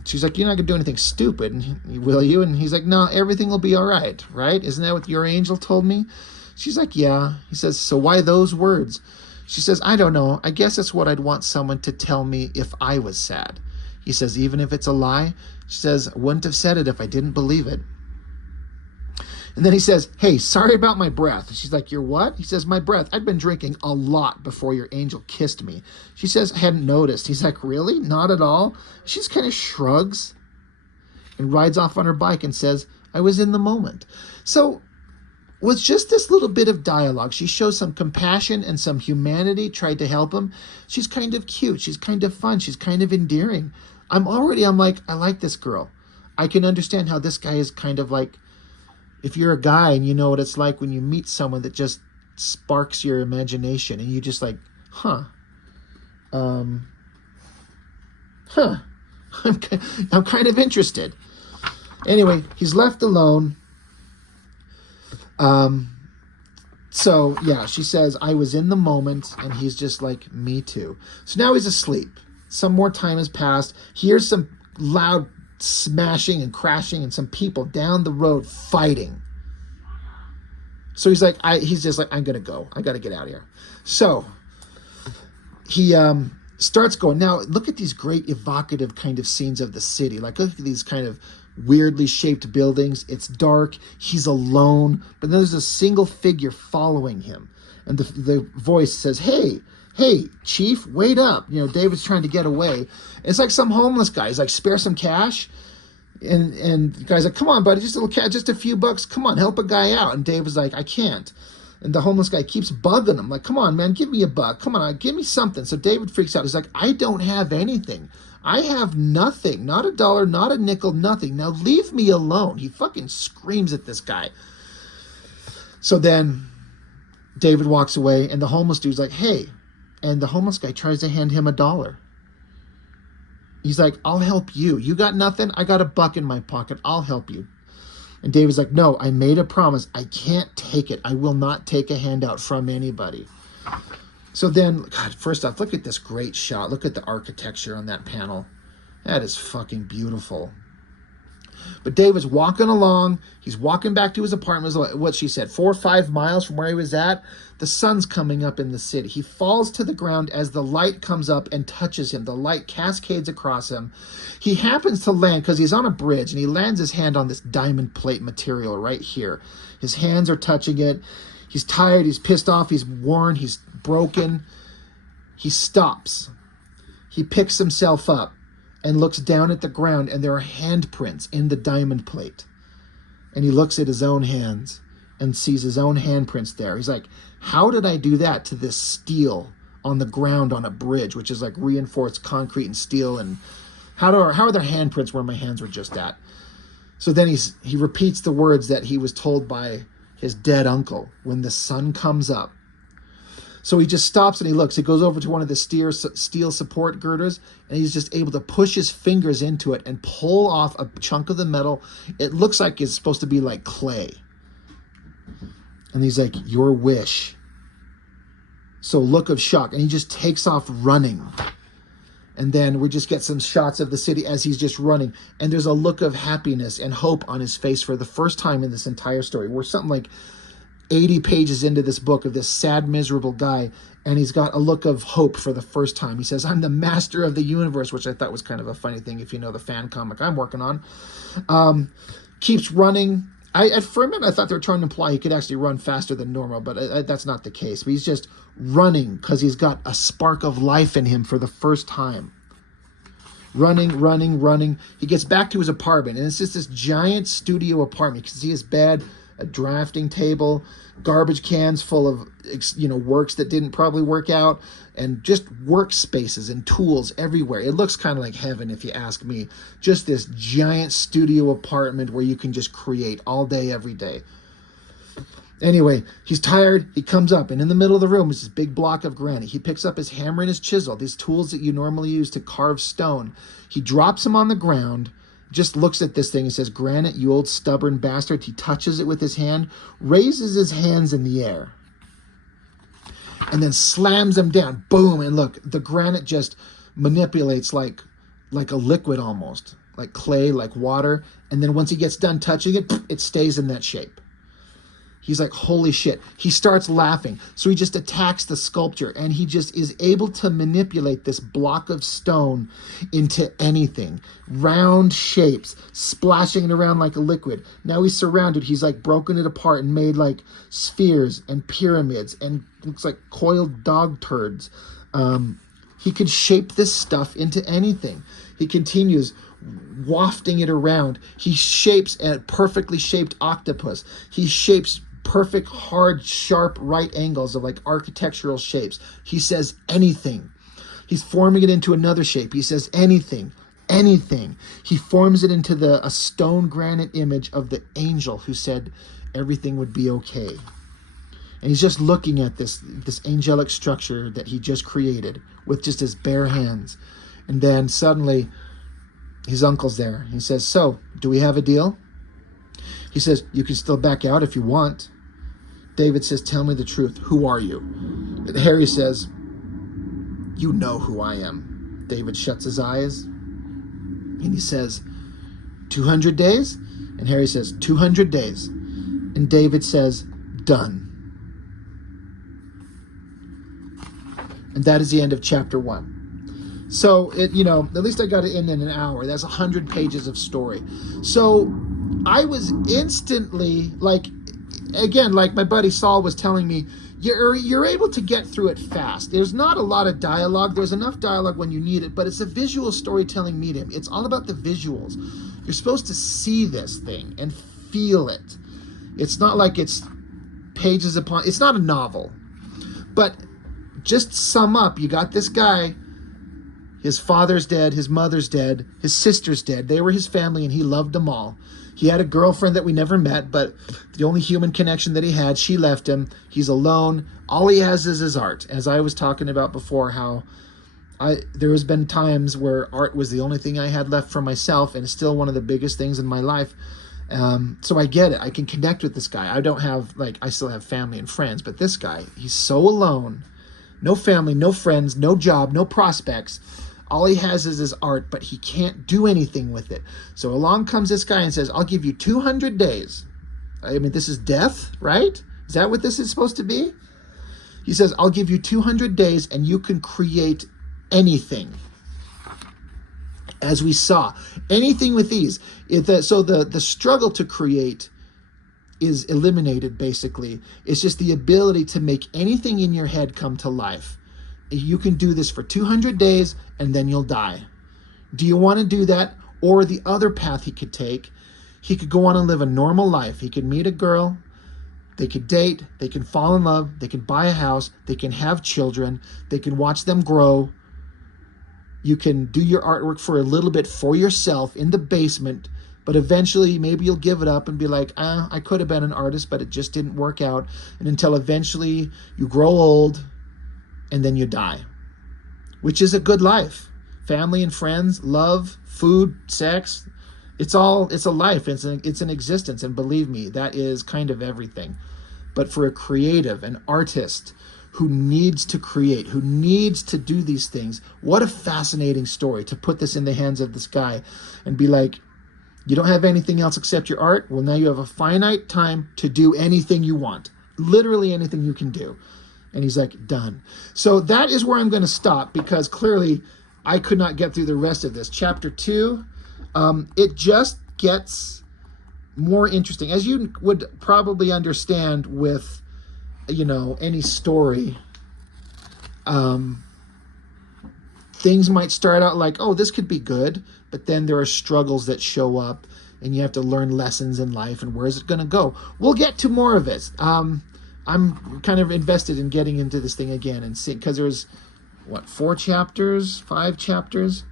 she's like, you're not going to do anything stupid, will you? And he's like, no, everything will be all right, right? Isn't that what your angel told me? She's like, yeah. He says, so why those words? She says, I don't know. I guess it's what I'd want someone to tell me if I was sad. He says, even if it's a lie? She says, I wouldn't have said it if I didn't believe it. And then he says, hey, sorry about my breath. She's like, your what? He says, my breath. I'd been drinking a lot before your angel kissed me. She says, I hadn't noticed. He's like, really? Not at all? She just kind of shrugs. and rides off on her bike and says, I was in the moment. So with just this little bit of dialogue, she shows some compassion and some humanity, tried to help him. She's kind of cute. She's kind of fun. She's kind of endearing. I'm like, I like this girl. I can understand how this guy is kind of like, if you're a guy and you know what it's like when you meet someone that just sparks your imagination and you just like, I'm kind of interested. Anyway, he's left alone. So yeah, she says, I was in the moment, and he's just like, me too. So now he's asleep. Some more time has passed. He hears some loud smashing and crashing and some people down the road fighting. So he's just like, I'm going to go. I got to get out of here. So he, starts going. Now look at these great evocative kind of scenes of the city. Like look at these kind of weirdly shaped buildings. It's dark. He's alone, but then there's a single figure following him. And the voice says, hey, chief, wait up. You know, David's trying to get away. It's like some homeless guy. He's like, spare some cash. And the guy's like, come on, buddy, just a little cash, just a few bucks. Come on, help a guy out. And David's like, I can't. And the homeless guy keeps bugging him. Like, come on, man, give me a buck. Come on, give me something. So David freaks out. He's like, I don't have anything. I have nothing. Not a dollar, not a nickel, nothing. Now leave me alone. He fucking screams at this guy. So then David walks away, and the homeless dude's like, hey. And the homeless guy tries to hand him $1. He's like, I'll help you. You got nothing? I got $1 in my pocket. I'll help you. And David's like, no, I made a promise. I can't take it. I will not take a handout from anybody. So then, God, first off, look at this great shot. Look at the architecture on that panel. That is fucking beautiful. But David's walking along. He's walking back to his apartment. What she said, 4 or 5 miles from where he was at. The sun's coming up in the city. He falls to the ground as the light comes up and touches him. The light cascades across him. He happens to land, because he's on a bridge, and he lands his hand on this diamond plate material right here. His hands are touching it. He's tired. He's pissed off. He's worn. He's broken. He stops. He picks himself up and looks down at the ground, and there are handprints in the diamond plate. And he looks at his own hands and sees his own handprints there. He's like, how did I do that to this steel on the ground on a bridge, which is like reinforced concrete and steel? And how are there handprints where my hands were just at? So then he repeats the words that he was told by his dead uncle, when the sun comes up. So he just stops and he looks. He goes over to one of the steel support girders, and he's just able to push his fingers into it and pull off a chunk of the metal. It looks like it's supposed to be like clay. And he's like, your wish. So look of shock. And he just takes off running. And then we just get some shots of the city as he's just running. And there's a look of happiness and hope on his face for the first time in this entire story. We're something like 80 pages into this book of this sad, miserable guy, and he's got a look of hope for the first time. He says, I'm the master of the universe, which I thought was kind of a funny thing if you know the fan comic I'm working on. Keeps running. For a minute, I thought they were trying to imply he could actually run faster than normal, but that's not the case. But he's just running because he's got a spark of life in him for the first time. Running. He gets back to his apartment, and it's just this giant studio apartment. You can see his bed, a drafting table, garbage cans full of, works that didn't probably work out, and just workspaces and tools everywhere. It looks kind of like heaven, if you ask me. Just this giant studio apartment where you can just create all day, every day. Anyway, he's tired. He comes up, and in the middle of the room is this big block of granite. He picks up his hammer and his chisel, these tools that you normally use to carve stone. He drops them on the ground, just looks at this thing and says, granite, you old stubborn bastard. He touches it with his hand, raises his hands in the air, and then slams them down. Boom. And look, the granite just manipulates like a liquid almost, like clay, like water. And then once he gets done touching it, it stays in that shape. He's like, holy shit. He starts laughing. So he just attacks the sculpture, and he just is able to manipulate this block of stone into anything. Round shapes, splashing it around like a liquid. Now he's surrounded. He's like broken it apart and made like spheres and pyramids and looks like coiled dog turds. He could shape this stuff into anything. He continues wafting it around. He shapes a perfectly shaped octopus. He shapes perfect, hard, sharp right angles of like architectural shapes. He says anything. He's forming it into another shape. He says anything, anything. He forms it into a stone granite image of the angel who said everything would be okay. And he's just looking at this angelic structure that he just created with just his bare hands. And then suddenly his uncle's there. He says, so, do we have a deal? He says, you can still back out if you want. David says, tell me the truth. Who are you? And Harry says, you know who I am. David shuts his eyes and he says, 200 days? And Harry says, 200 days. And David says, done. And that is the end of chapter 1. So, at least I got it in an hour. That's 100 pages of story. So I was instantly, like my buddy Saul was telling me, you're able to get through it fast. There's not a lot of dialogue. There's enough dialogue when you need it, but it's a visual storytelling medium. It's all about the visuals. You're supposed to see this thing and feel it. It's not like it's pages upon, it's not a novel. But just sum up, you got this guy, his father's dead, his mother's dead, his sister's dead. They were his family and he loved them all. He had a girlfriend that we never met, but the only human connection that he had, she left him. He's alone. All he has is his art. As I was talking about before, how there has been times where art was the only thing I had left for myself, and it's still one of the biggest things in my life. So I get it. I can connect with this guy. I still have family and friends, but this guy, he's so alone. No family, no friends, no job, no prospects. All he has is his art, but he can't do anything with it. So along comes this guy and says, I'll give you 200 days. I mean, this is death, right? Is that what this is supposed to be? He says, I'll give you 200 days and you can create anything. As we saw, anything with ease. So the struggle to create is eliminated, basically. It's just the ability to make anything in your head come to life. You can do this for 200 days and then you'll die. Do you want to do that? Or the other path he could take, he could go on and live a normal life. He could meet a girl, they could date, they can fall in love, they can buy a house, they can have children, they can watch them grow. You can do your artwork for a little bit for yourself in the basement, but eventually maybe you'll give it up and be like, I could have been an artist, but it just didn't work out. And until eventually you grow old, and then you die, which is a good life. Family and friends, love, food, sex, it's a life, it's an existence. And believe me, that is kind of everything. But for a creative, an artist who needs to create, who needs to do these things, what a fascinating story to put this in the hands of this guy and be like, you don't have anything else except your art? Well, now you have a finite time to do anything you want. Literally anything you can do. And he's like, done. So that is where I'm going to stop, because clearly I could not get through the rest of this. Chapter 2, it just gets more interesting. As you would probably understand with, any story, things might start out like, oh, this could be good, but then there are struggles that show up and you have to learn lessons in life and where is it going to go? We'll get to more of it. I'm kind of invested in getting into this thing again and see, because there's, 4 chapters, 5 chapters?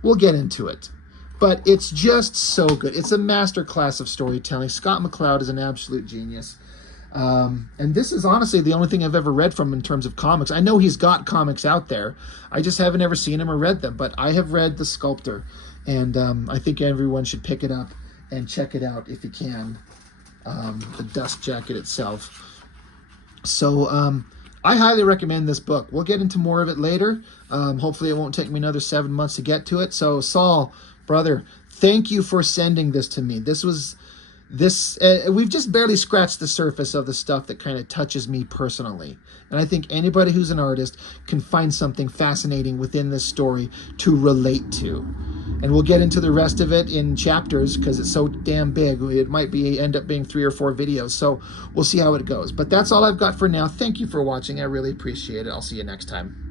We'll get into it. But it's just so good. It's a master class of storytelling. Scott McCloud is an absolute genius. And this is honestly the only thing I've ever read from in terms of comics. I know he's got comics out there. I just haven't ever seen him or read them. But I have read The Sculptor. And I think everyone should pick it up and check it out if you can. The dust jacket itself. So I highly recommend this book. We'll get into more of it later. Hopefully it won't take me another 7 months to get to it. So Saul, brother, thank you for sending this to me. We've just barely scratched the surface of the stuff that kind of touches me personally. And I think anybody who's an artist can find something fascinating within this story to relate to. And we'll get into the rest of it in chapters because it's so damn big. It might end up being 3 or 4 videos. So we'll see how it goes. But that's all I've got for now. Thank you for watching. I really appreciate it. I'll see you next time.